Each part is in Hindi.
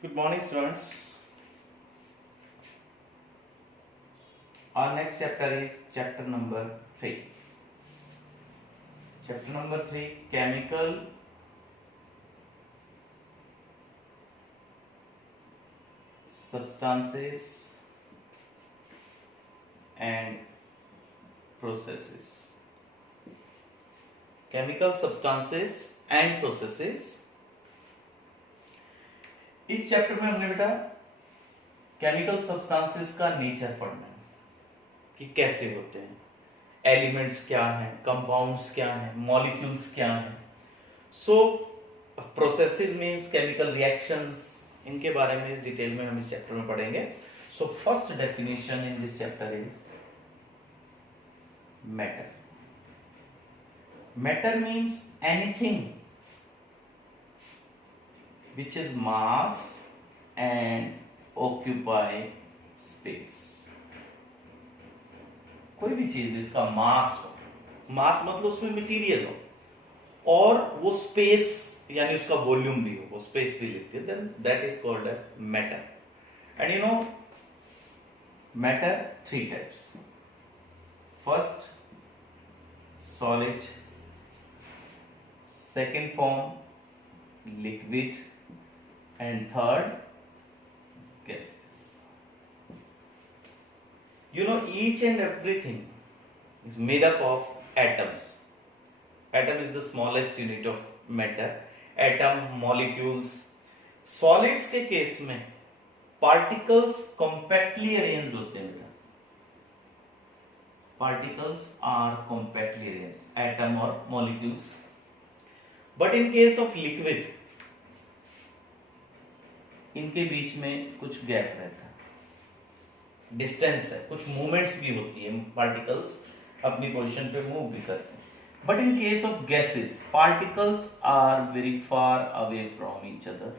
Good morning, students. Our next chapter is chapter number 3. Chapter number 3, chemical substances and processes. Chemical substances and processes. इस चैप्टर में हमने बेटा केमिकल सब्सटेंसेस का नेचर पढ़ना है कि कैसे होते हैं, एलिमेंट्स क्या हैं, कंपाउंड्स क्या हैं, मॉलिक्यूल्स क्या हैं. सो प्रोसेसेस मींस केमिकल रिएक्शंस, इनके बारे में डिटेल में हम इस चैप्टर में पढ़ेंगे. So first definition in this chapter is matter. Matter means anything which is mass and occupy space. कोई भी चीज इसका मास हो, मास मतलब उसमें मटेरियल हो और वो स्पेस यानी उसका वॉल्यूम भी हो, वो स्पेस भी लिखते हैं, then that is called as matter. And you know matter three types. First solid, second form liquid, and third gases. You know, each and everything is made up of atoms. Atom is the smallest unit of matter. Atom, molecules. Solids के केस में particles compactly arranged होते हैं. Particles are compactly arranged, atom or molecules. But in case of liquid, इनके बीच में कुछ गैप रहता है, डिस्टेंस है, कुछ मूवमेंट्स भी होती है, पार्टिकल्स अपनी पोजीशन पे मूव भी करते हैं. But in case of gases particles are very far away from each other,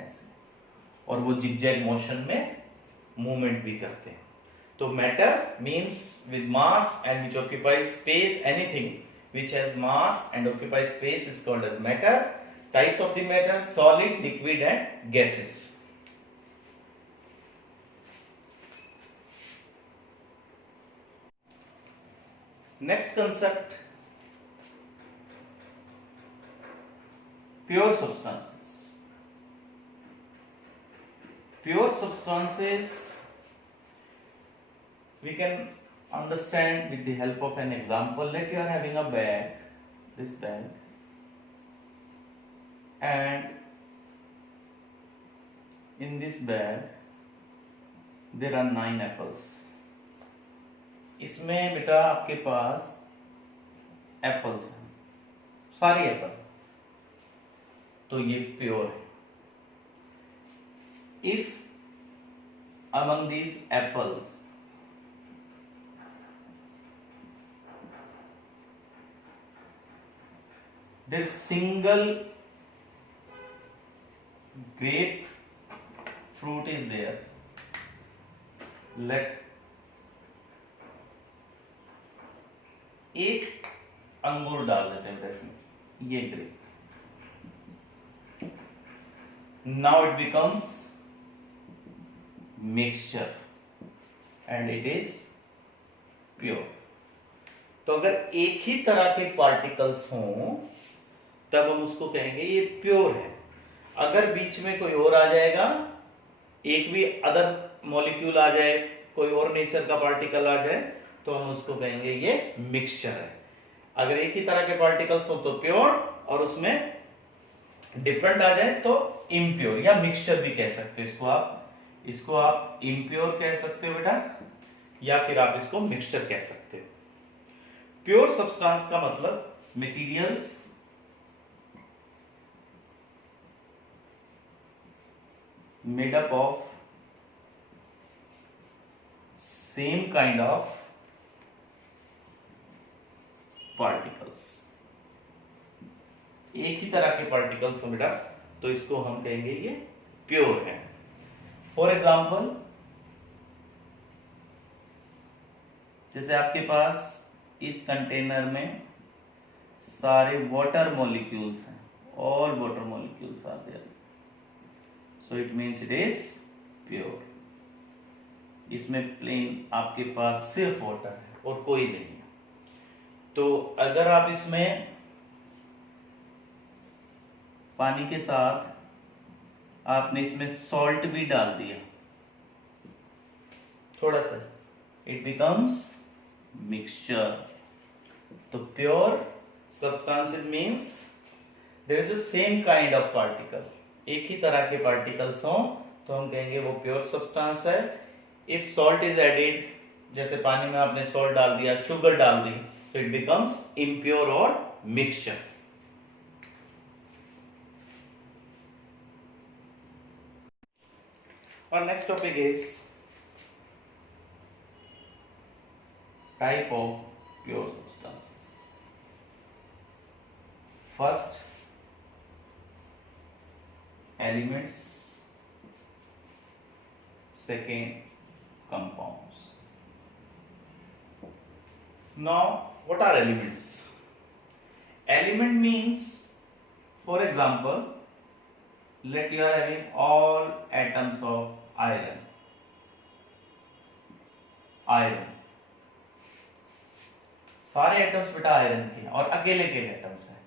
ऐसे, और वो जिगजैग मोशन में मूवमेंट भी करते हैं. तो matter means with mass and which occupies space, anything which has mass and occupies space is called as matter. Types of the matter: solid, liquid and gases. Next concept, pure substances. Pure substances we can understand with the help of an example. Let you are having a bag, this bag, and in this bag there are 9 apples. इसमें बेटा आपके पास एप्पल्स हैं, सारी एप्पल, तो ये प्योर है. If among these apples there is single grape fruit is there, let एक अंगूर डाल देते हैं इसमें, ये grape, now it becomes mixture and it is pure. तो अगर एक ही तरह के पार्टिकल्स हों तब हम उसको कहेंगे ये प्योर है. अगर बीच में कोई और आ जाएगा, एक भी अदर मॉलिक्यूल आ जाए, कोई और नेचर का पार्टिकल आ जाए, तो हम उसको कहेंगे ये मिक्सचर है. अगर एक ही तरह के पार्टिकल्स हो तो प्योर, और उसमें डिफरेंट आ जाए तो इम्प्योर या मिक्सचर भी कह सकते हो. इसको आप इम्प्योर कह सकते हो बेटा, या फिर आप इसको मिक्सचर कह सकते हो. प्योर सब्सटेंस का मतलब materials made up of same kind of particles. एक ही तरह के पार्टिकल्स हो बेटा, तो इसको हम कहेंगे ये प्योर है. फॉर एग्जाम्पल, जैसे आपके पास इस कंटेनर में सारे वाटर मॉलिक्यूल्स हैं, all water molecules are there. So it means it is pure. इसमें प्लेन आपके पास सिर्फ वाटर है और कोई नहीं है। तो अगर आप इसमें पानी के साथ आपने इसमें सॉल्ट भी डाल दिया थोड़ा सा, इट बिकम्स मिक्सचर। तो pure substances means there is a same kind of particle, एक ही तरह के पार्टिकल्स हों तो हम कहेंगे वो प्योर सब्सटेंस है। इफ सॉल्ट इज एडेड, जैसे पानी में आपने सॉल्ट डाल दिया, शुगर डाल दी, तो इट बिकम्स इम्प्योर और मिक्सचर। और next topic is type of pure substances. First, elements, second, compounds. Now what are elements? Element means, for example, let you are having all atoms of iron, सारे एटम्स बेटा आयरन के और अकेले के एटम्स हैं,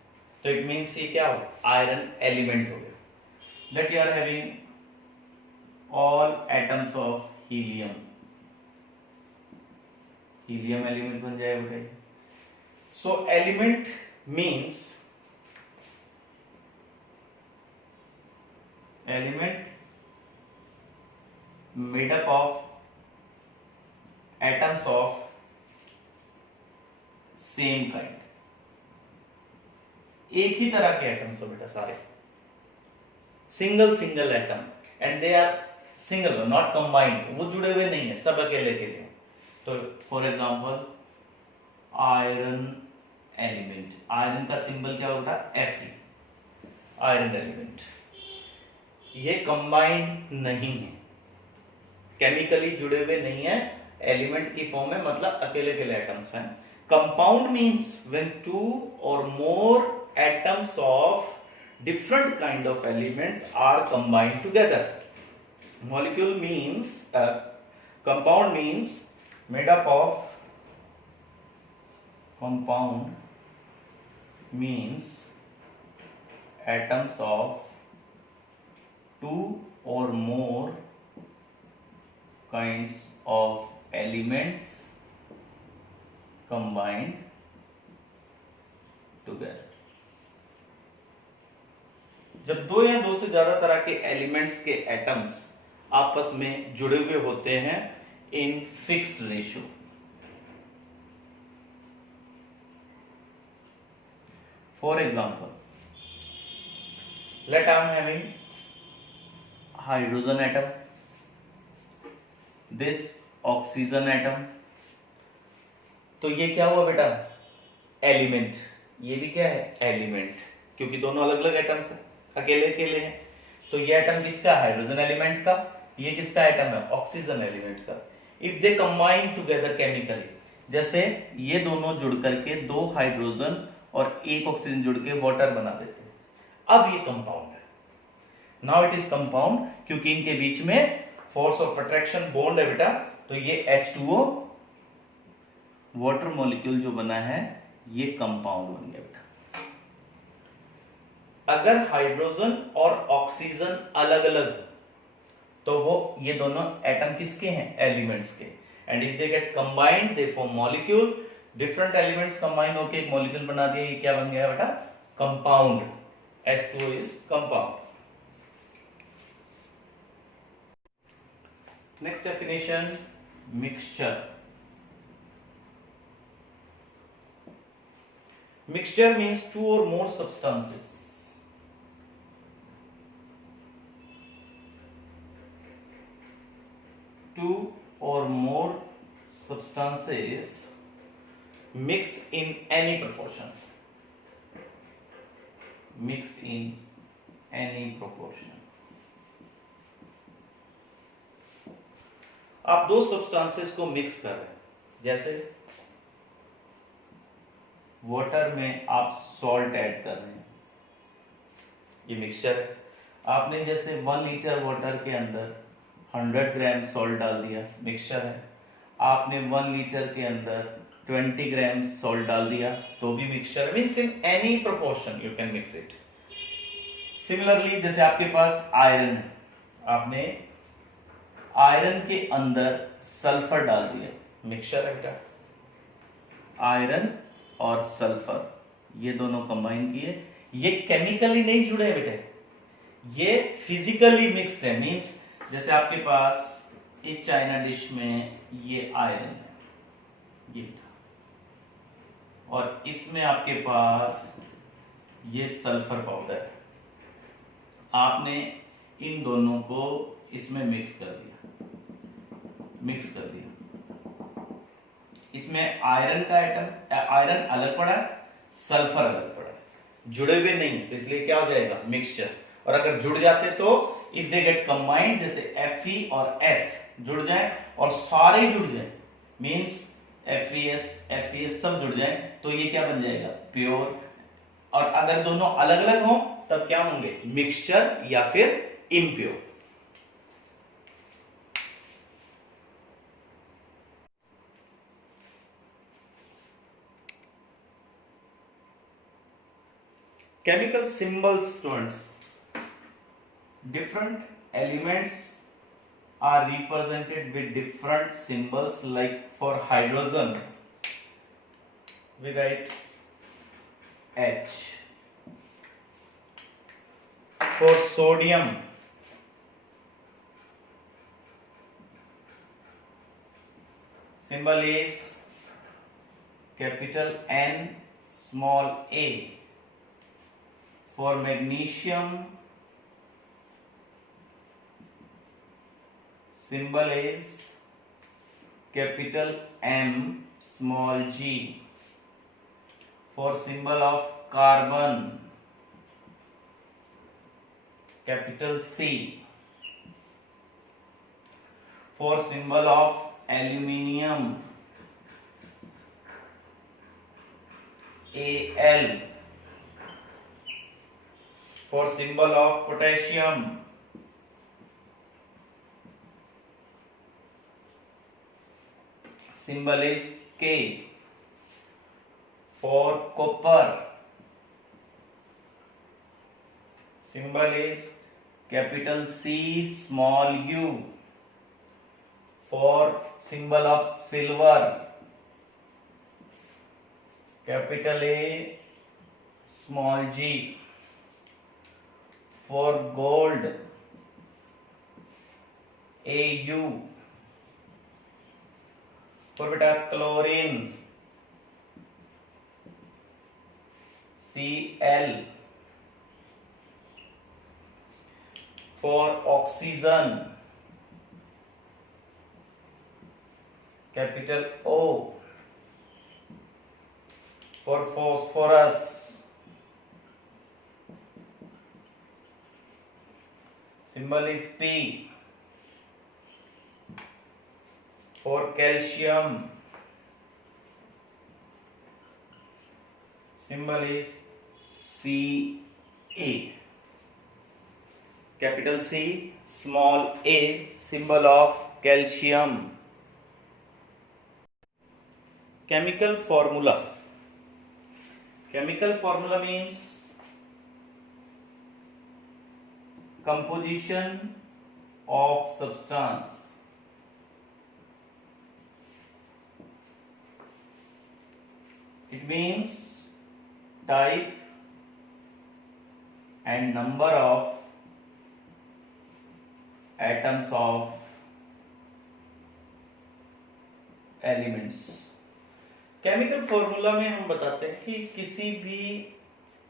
तो इट मीन्स ये क्या हो, आयरन एलिमेंट हो गया। Let you are having all atoms of helium, helium element बन जाएगा बेटा। so element means element made up of atoms of same kind, एक ही तरह के एटम्स हो बेटा सारे, single atom, and they are single, not combined, वो जुड़े हुए नहीं है, सब अकेले अकेले। तो for example iron element, iron का सिंबल क्या होता है, Fe, आयरन एलिमेंट। ये कंबाइंड नहीं है, केमिकली जुड़े हुए नहीं है, एलिमेंट की फॉर्म में, मतलब अकेले अकेले एटम्स हैं। कंपाउंड मींस व्हेन टू और more atoms of different kind of elements are combined together. Molecule means compound means made up of, compound means atoms of two or more kinds of elements combined together। जब दो या दो से ज्यादा तरह के एलिमेंट्स के एटम्स आपस में जुड़े हुए होते हैं in fixed ratio. For example, let I am having hydrogen atom, this oxygen atom, तो ये क्या हुआ बेटा, एलिमेंट, ये भी क्या है, एलिमेंट, क्योंकि दोनों अलग अलग एटम्स हैं, अकेले अकेले हैं। तो ये एटम किसका, हाइड्रोजन एलिमेंट का, ये किसका एटम है, ऑक्सीजन एलिमेंट का। If they combine together chemically, जैसे ये दोनों जुड़ करके दो हाइड्रोजन और एक ऑक्सीजन जुड़ के वाटर बना देते हैं, अब ये कंपाउंड है। नाउ इट इज कंपाउंड, क्योंकि इनके बीच में फोर्स ऑफ अट्रैक्शन बॉन्ड है बेटा, तो ये H2O वाटर मॉलिक्यूल जो बना है ये कंपाउंड बन गया बेटा। अगर हाइड्रोजन और ऑक्सीजन अलग अलग तो वो ये दोनों एटम किसके हैं, एलिमेंट्स के, and if they get combined they form molecule. Different elements combine होकर एक मॉलिक्यूल बना दिया, ये क्या बन गया बेटा, compound. H2O is compound. Next definition, mixture. Mixture means two और more substances two or more substances mixed in any proportion, mixed in any proportion। आप दो सब्सटेंसेस को मिक्स कर रहे हैं, जैसे वाटर में आप सॉल्ट ऐड कर रहे हैं, ये मिक्सचर है। आपने जैसे 1 लीटर वाटर के अंदर 100 ग्राम सॉल्ट डाल दिया, मिक्सचर है। आपने 1 लीटर के अंदर 20 ग्राम सॉल्ट डाल दिया तो भी mixture, means in any proportion you can mix it. Similarly जैसे आपके पास आयरन है, आपने आयरन के अंदर सल्फर डाल दिया, मिक्सचर है बेटा। आयरन और सल्फर ये दोनों कंबाइन किए, ये केमिकली नहीं जुड़े बेटे, ये फिजिकली मिक्स्ड है। मींस जैसे आपके पास इस चाइना डिश में ये आयरन है, ये और इसमें आपके पास ये सल्फर पाउडर है। आपने इन दोनों को इसमें मिक्स कर दिया। इसमें आयरन का एटम, आयरन अलग पड़ा, सल्फर अलग पड़ा, जुड़े हुए नहीं, तो इसलिए क्या हो जाएगा, मिक्सचर। और अगर जुड़ जाते तो इफ दे गेट कंबाइंड, जैसे Fe और S जुड़ जाए और सारे जुड़ जाए, मींस FeS सब जुड़ जाए, तो ये क्या बन जाएगा, प्योर। और अगर दोनों अलग अलग हों तब क्या होंगे, मिक्सचर या फिर impure. Chemical symbols, students. Different elements are represented with different symbols. Like for hydrogen, we write H. For sodium, symbol is capital N, small a. For magnesium, symbol is capital M, small g. For symbol of carbon, capital C. For symbol of aluminium, Al. For symbol of potassium, symbol is K. For copper, symbol is capital C, small u. For symbol of silver, capital A, small g. For gold, Au. For beta chlorine, Cl. For oxygen, capital O. For phosphorus, symbol is P. For calcium, symbol is Ca. Capital C, small a, symbol of calcium. Chemical formula. Chemical formula means composition of substance. It means type and number of atoms of elements. Chemical formula में हम बताते हैं कि किसी भी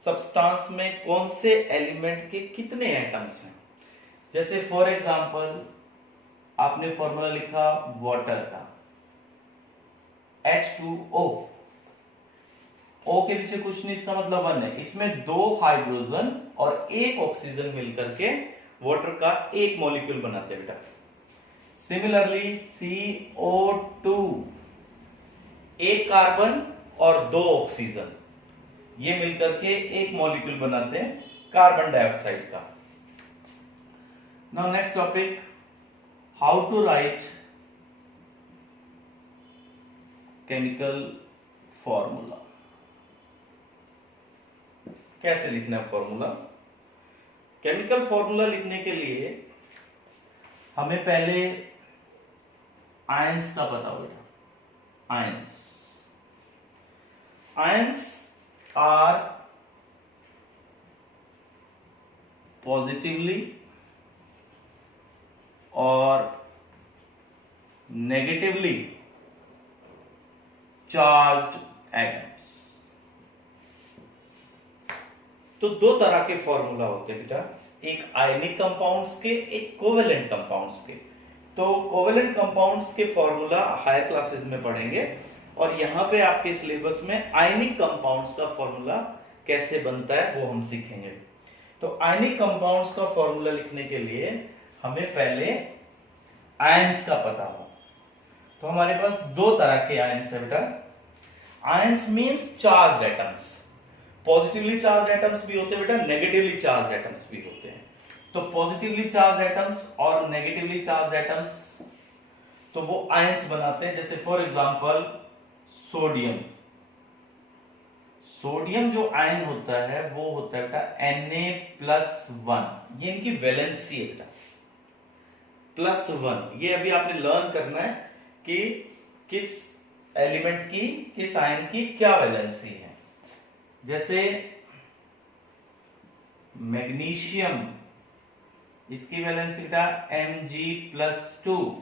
सब्सटेंस में कौन से एलिमेंट के कितने एटम्स हैं। जैसे फॉर एग्जांपल आपने फॉर्मूला लिखा वाटर का H2O, O के पीछे कुछ नहीं, इसका मतलब 1 है। इसमें 2 हाइड्रोजन और 1 ऑक्सीजन मिलकर के वाटर का एक मॉलिक्यूल बनाते हैं बेटा। सिमिलरली CO2, 1 कार्बन और 2 ऑक्सीजन, ये मिलकर के एक मॉलिक्यूल बनाते हैं कार्बन डाइऑक्साइड का। Now next topic, how to write chemical formula. कैसे लिखना है फॉर्मूला? केमिकल फॉर्मूला लिखने के लिए हमें पहले आयंस का पता होगा। आयंस आर पॉजिटिवली और नेगेटिवली चार्ज्ड एटम्स। तो दो तरह के फॉर्मूला होते हैं बेटा, एक आयनिक कंपाउंड्स के, एक कोवेलेंट कंपाउंड्स के। तो कोवेलेंट कंपाउंड्स के फॉर्मूला हायर क्लासेस में पढ़ेंगे, और यहां पे आपके सिलेबस में आयनिक कंपाउंड्स का फॉर्मूला कैसे बनता है वो हम सीखेंगे। तो आयनिक कंपाउंड्स का फॉर्मूला लिखने के लिए हमें पहले आयंस का पता हो। तो हमारे पास दो तरह के आयंस है बेटा। Ions means charged atoms. Positively charge atoms भी होते हैं बेटा, नेगेटिवली चार्ज एटम्स भी होते हैं। तो पॉजिटिवली चार्ज एटम्स और नेगेटिवली चार्ज एटम्स, तो वो आयंस बनाते हैं। जैसे फॉर एग्जांपल सोडियम। सोडियम जो आयन होता है वो होता है बेटा Na+1। ये इनकी वैलेंसी है बेटा, +1। ये अभी आपने लर्न करना है कि किस एलिमेंट की, किस आयन की क्या वैलेंसी है। जैसे मैग्नीशियम, इसकी वैलेंसी बेटा Mg+2।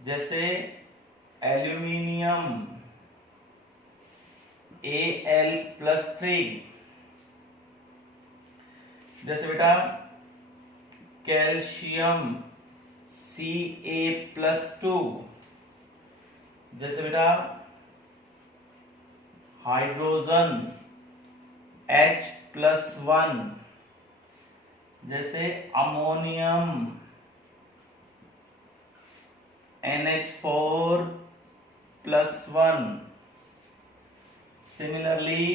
जैसे एल्यूमिनियम Al+3। जैसे बेटा कैल्शियम Ca+2। जैसे बेटा हाइड्रोजन H+1। जैसे अमोनियम NH4+1। सिमिलरली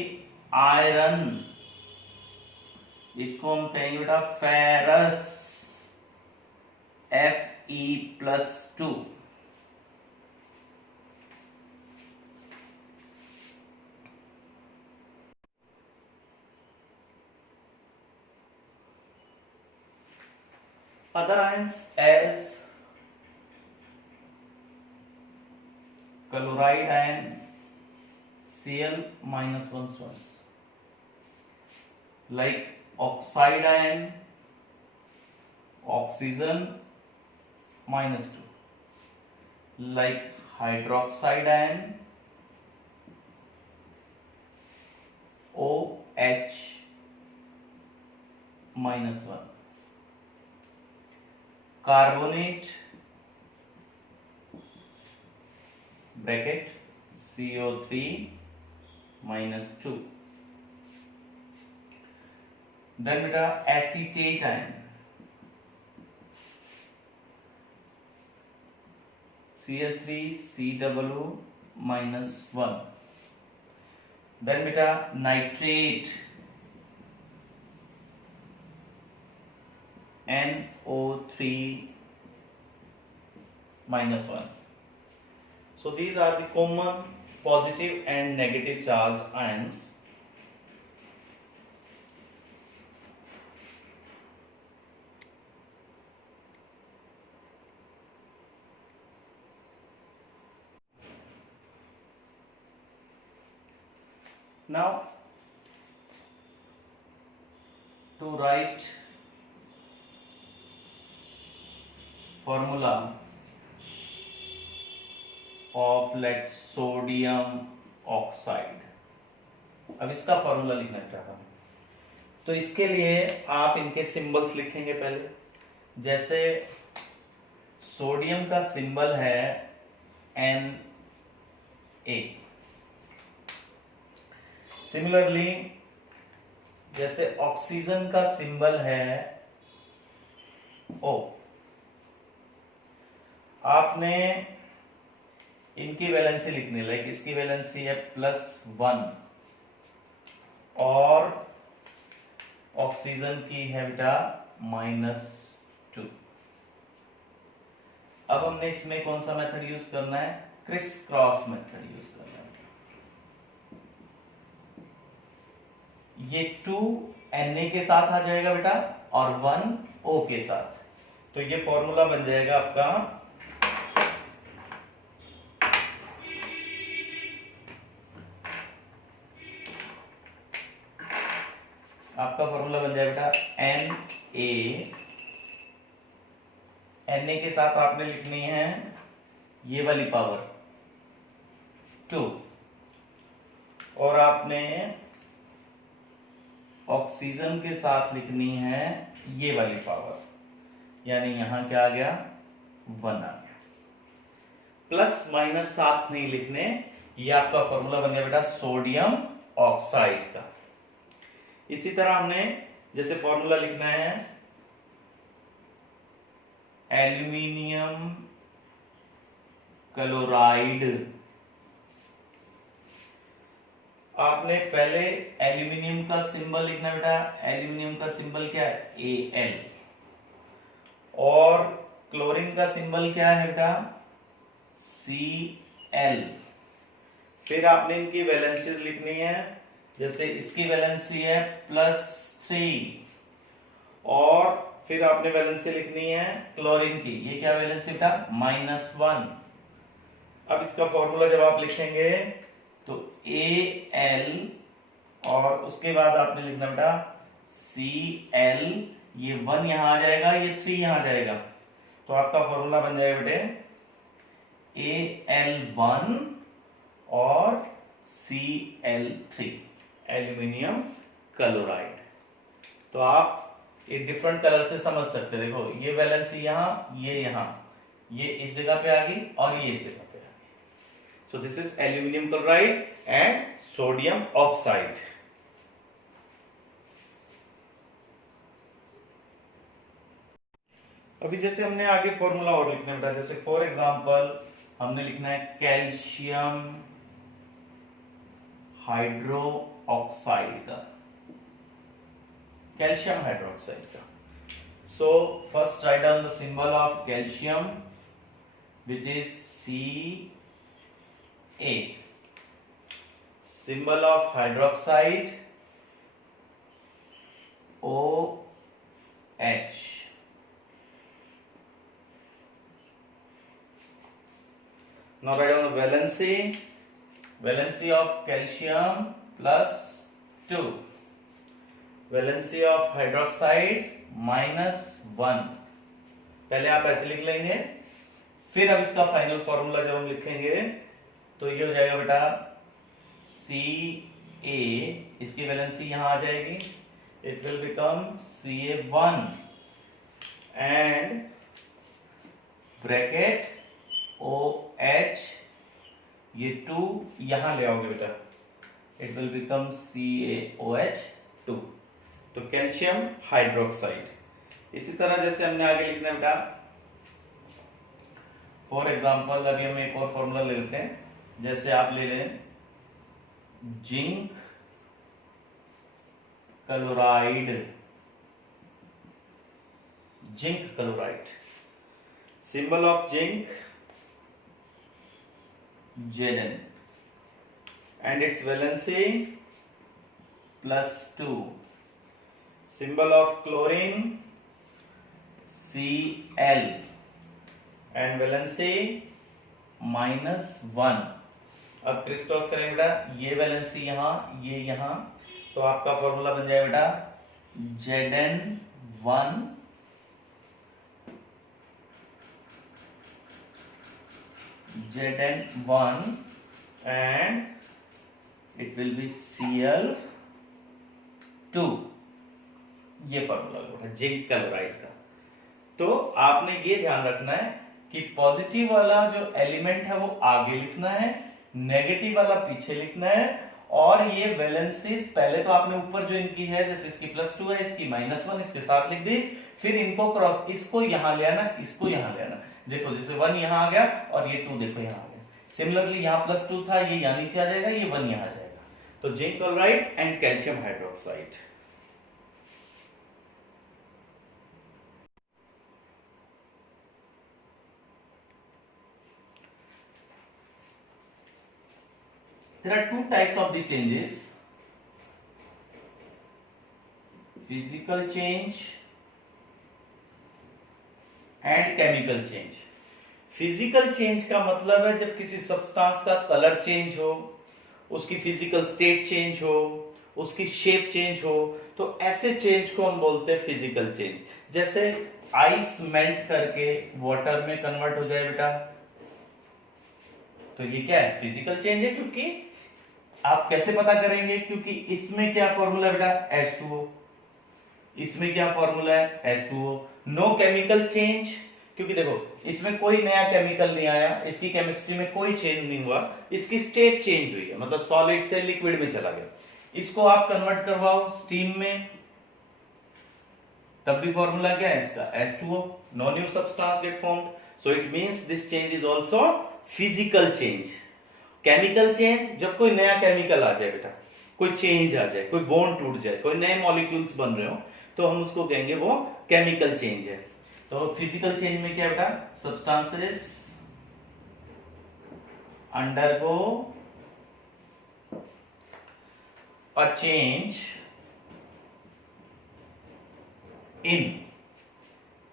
आयरन, इसको हम कहेंगे बेटा ferrous Fe+2। other ions as chloride ion Cl-1 like oxide ion oxygen -2, like hydroxide ion OH -1, carbonate bracket CO3 -2। then beta acetate ion CH3COO -1। then beta nitrate NO3 -1। so these are the common positive and negative charged ions. Now to write formula of let sodium oxide, अब इसका फॉर्मूला लिखना चाहता हूं, तो इसके लिए आप इनके सिंबल्स लिखेंगे पहले। जैसे सोडियम का सिंबल है Na। सिमिलरली जैसे ऑक्सीजन का सिंबल है O। आपने इनकी वैलेंसी लिखनी, लाइक इसकी वैलेंसी है +1 और ऑक्सीजन की है बेटा -2। अब हमने इसमें कौन सा मेथड यूज करना है, क्रिस क्रॉस मेथड यूज करना है। ये 2 Na के साथ आ जाएगा बेटा और 1 O के साथ, तो ये फॉर्मूला बन जाएगा आपका फॉर्मूला बन जाएगा बेटा Na के साथ आपने लिखनी है ये वाली पावर 2, और आपने ऑक्सीजन के साथ लिखनी है ये वाली पावर, यानी यहां क्या आ गया 1 आ गया। प्लस माइनस साथ नहीं लिखने, ये आपका फॉर्मूला बन गया बेटा सोडियम ऑक्साइड का। इसी तरह हमने जैसे फॉर्मूला लिखना है एल्यूमिनियम क्लोराइड, आपने पहले एल्यूमिनियम का सिंबल लिखना बेटा, एल्यूमिनियम का सिंबल क्या है Al, और क्लोरीन का सिंबल क्या है बेटा Cl। फिर आपने इनकी वैलेंसीज लिखनी है, जैसे इसकी वैलेंसी है +3, और फिर आपने वैलेंसी लिखनी है क्लोरीन की, ये क्या वैलेंसी बेटा -1। अब इसका फॉर्मूला जब आप लिखेंगे तो Al, और उसके बाद आपने लिखना बेटा Cl, ये 1 यहां आ जाएगा, ये 3 यहां आ जाएगा, तो आपका फॉर्मूला बन जाएगा बेटे Al1 और Cl3, एल्यूमिनियम क्लोराइड। तो आप एक डिफरेंट कलर से समझ सकते हैं, देखो ये वैलेंसी यहां, ये इस जगह पे आ गई और ये इस जगह पे आ गई। So this is aluminium chloride and sodium oxide. अभी जैसे हमने आगे फॉर्मूला और लिखना बेटा, जैसे फॉर एग्जांपल हमने लिखना है कैल्शियम हाइड्रो ऑक्साइड का, कैल्शियम हाइड्रोक्साइड का। So first write down the symbol of calcium which is Ca, symbol of hydroxide OH। Now write down the valency of calcium +2, valency of hydroxide -1। पहले आप ऐसे लिख लेंगे, फिर अब इसका फाइनल फॉर्मूला जब हम लिखेंगे तो ये हो जाएगा बेटा Ca, इसकी वैलेंसी यहां आ जाएगी, it will become Ca1 and bracket OH, ये 2 यहां ले आओगे बेटा, इट विल बिकम CaOH2, तो कैल्शियम हाइड्रोक्साइड। इसी तरह जैसे हमने आगे लिखना है बेटा, फॉर एग्जांपल अभी हम एक और फॉर्मूला ले लेते हैं, जैसे आप ले लें zinc chloride, symbol of zinc Zn and its valency +2, symbol of chlorine Cl and valency -1। अब क्रिस क्रॉस करेंगे बेटा, ये वैलेंसी यहां, ये यहां, तो आपका फॉर्मूला बन जाएगा बेटा Zn1 and it will be Cl2, ये फॉर्मूला बेटा जिंक क्लोराइड का। तो आपने ये ध्यान रखना है कि पॉजिटिव वाला जो एलिमेंट है वो आगे लिखना है, नेगेटिव वाला पीछे लिखना है, और ये वैलेंसीज पहले तो आपने ऊपर जो इनकी है, जैसे इसकी +2 है, इसकी -1 इसके साथ लिख दी, फिर इनको क्रॉस, इसको यहां ले आना, इसको यहां ले आना, देखो जैसे 1 यहां आ गया और ये 2 देखो यहां आ गया, सिमिलरली यहां +2 था, ये यहां नीचे आ जाएगा, ये 1 यहां आ जाएगा। तो zinc chloride and calcium hydroxide. there are two types of the changes: physical change and chemical change. Physical change का मतलब है जब किसी सब्सटेंस का कलर चेंज हो, उसकी फिजिकल स्टेट चेंज हो, उसकी शेप चेंज हो, तो ऐसे चेंज को हम बोलते हैं फिजिकल चेंज। जैसे आइस मेल्ट करके वाटर में कन्वर्ट हो जाए बेटा, तो ये क्या है? फिजिकल चेंज है। क्योंकि आप कैसे पता करेंगे? क्योंकि इसमें क्या फॉर्मूला बेटा? H2O। इसमें क्या फॉर्मूला है? H2O। नो केमिकल चेंज, क्योंकि देखो इसमें कोई नया केमिकल नहीं आया, इसकी केमिस्ट्री में कोई चेंज नहीं हुआ, इसकी स्टेट चेंज हुई है, मतलब सॉलिड से लिक्विड में चला गया। इसको आप कन्वर्ट करवाओ स्टीम में, तब भी फॉर्मूला क्या है इसका? H2O। No new substance get formed, so it means this change is also physical change. Chemical change जब कोई नया केमिकल आ जाए बेटा, कोई चेंज आ जाए, कोई बॉन्ड टूट जाए, कोई नए मॉलिक्यूल्स बन रहे हो, तो हम उसको कहेंगे वो केमिकल चेंज है। तो फिजिकल चेंज में क्या है बेटा? Substances undergo a change in,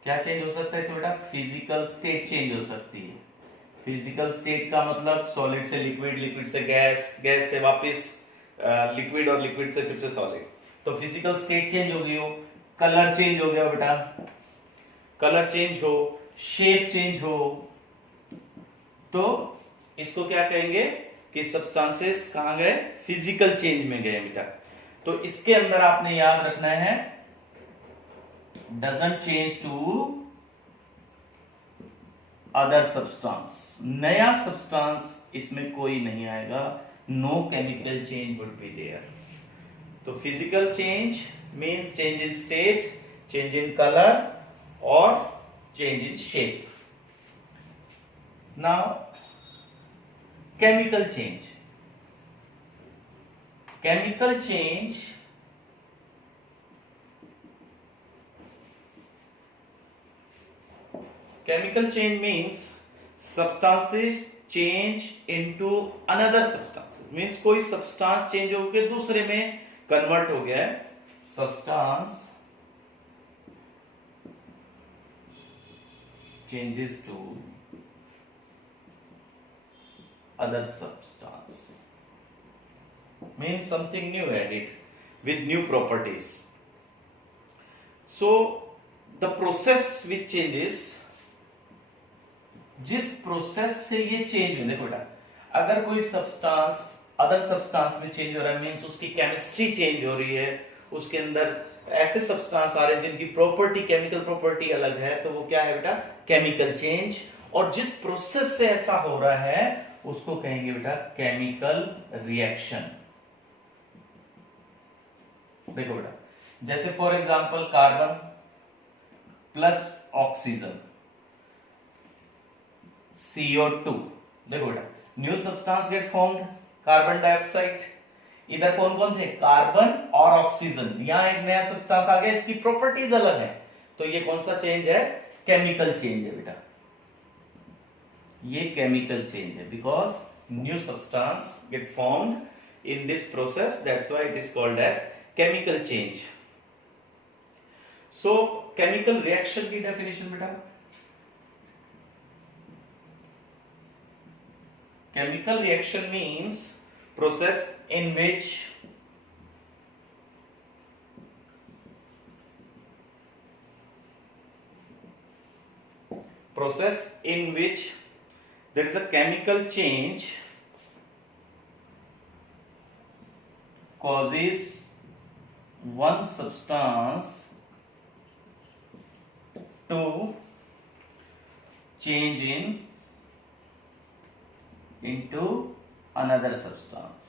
क्या चेंज हो सकता है इसमें बेटा? फिजिकल स्टेट चेंज हो सकती है। फिजिकल स्टेट का मतलब सॉलिड से लिक्विड, लिक्विड से गैस, गैस से वापस लिक्विड और लिक्विड से फिर से सॉलिड। तो फिजिकल स्टेट चेंज हो गई हो, कलर चेंज हो गया बेटा, कलर चेंज हो, शेप चेंज हो, तो इसको क्या कहेंगे कि सब्सटेंसेस कहां गए? फिजिकल चेंज में गए बेटा। तो इसके अंदर आपने याद रखना है doesn't change to other substance, नया सब्सटेंस इसमें कोई नहीं आएगा, no chemical change would be there. तो physical change means change in state, change in colour और change in shape. Now chemical change, chemical change chemical change means substances change into another substance, means कोई substance change होकर दूसरे में कन्वर्ट हो गया है। substance changes to other substance means something new added with new properties. So the process which changes, जिस प्रोसेस से ये चेंज हो, देखो बेटा अगर कोई सब्सटेंस अदर सब्सटेंस में चेंज हो रहा है मींस उसकी केमिस्ट्री चेंज हो रही है, उसके अंदर ऐसे सब्सटेंस आ रहे हैं जिनकी प्रॉपर्टी, केमिकल प्रॉपर्टी अलग है, तो वो क्या है बेटा? Chemical change. और जिस प्रोसेस से ऐसा हो रहा है उसको कहेंगे बेटा केमिकल रिएक्शन। देखो बेटा जैसे for example carbon plus oxygen CO2, देखो बेटा new substance get formed, carbon dioxide. इधर कौन कौन थे? कार्बन और ऑक्सीजन। यहां एक नया सब्सटेंस आ गया, इसकी प्रॉपर्टीज अलग है, तो ये कौन सा चेंज है? केमिकल चेंज है बेटा, ये केमिकल चेंज है, because new substance get formed in this process, that's why it is called as chemical change. So chemical reaction की डेफिनेशन बेटा, chemical reaction means process in which there is a chemical change causes one substance to change into another substance।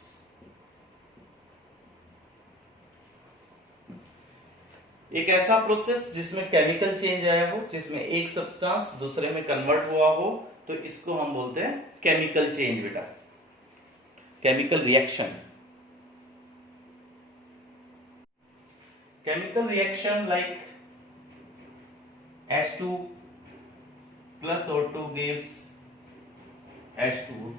एक ऐसा प्रोसेस जिसमें केमिकल चेंज आया हो, जिसमें एक सब्सटेंस दूसरे में कन्वर्ट हुआ हो, तो इसको हम बोलते हैं केमिकल चेंज बेटा, chemical reaction. Chemical reaction like H2 plus O2 gives H2,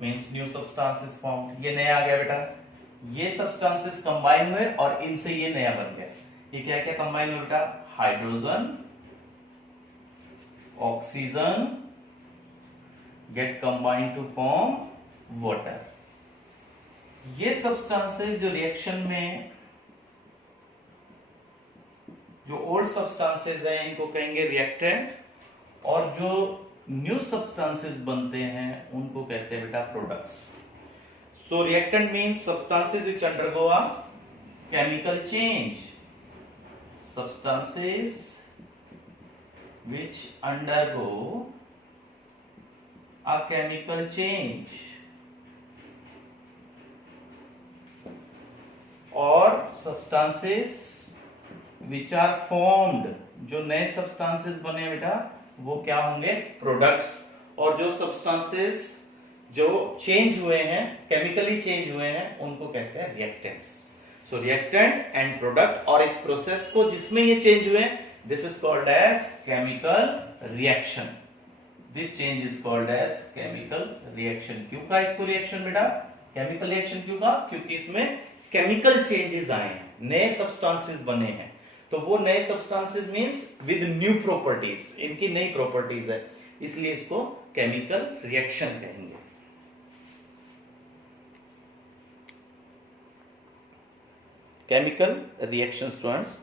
means new substances form, ये नया आ गया बेटा, ये सब्सटेंसेस कंबाइन हुए और इनसे ये नया बन गया। ये क्या क्या कंबाइन हुआ बेटा, hydrogen, oxygen get combined to form water. ये सब्सटेंसेस जो रिएक्शन में, जो ओल्ड सब्सटेंसेस हैं इनको कहेंगे रिएक्टेंट, और जो न्यू सब्सटेंसेस बनते हैं उनको कहते हैं बेटा products. So reactant means substances which undergo a chemical change, substances which undergo a chemical change, और substances which are formed, जो नए substances बने बेटा वो क्या होंगे, प्रोडक्ट्स। और जो substances जो चेंज हुए हैं, केमिकली चेंज हुए हैं, उनको कहते हैं reactants. So reactant and product, और इस प्रोसेस को जिसमें ये चेंज हुए, this is called as chemical reaction. This change is called as chemical reaction. क्यों कहा इसको रिएक्शन बेटा, केमिकल रिएक्शन क्यों कहा, क्योंकि इसमें केमिकल चेंजेस आए हैं, नए सब्सटेंसेस बने हैं। तो वो नए substances means with new properties, इनकी नई प्रॉपर्टीज है, इसलिए इसको केमिकल रिएक्शन कहेंगे। Chemical reaction students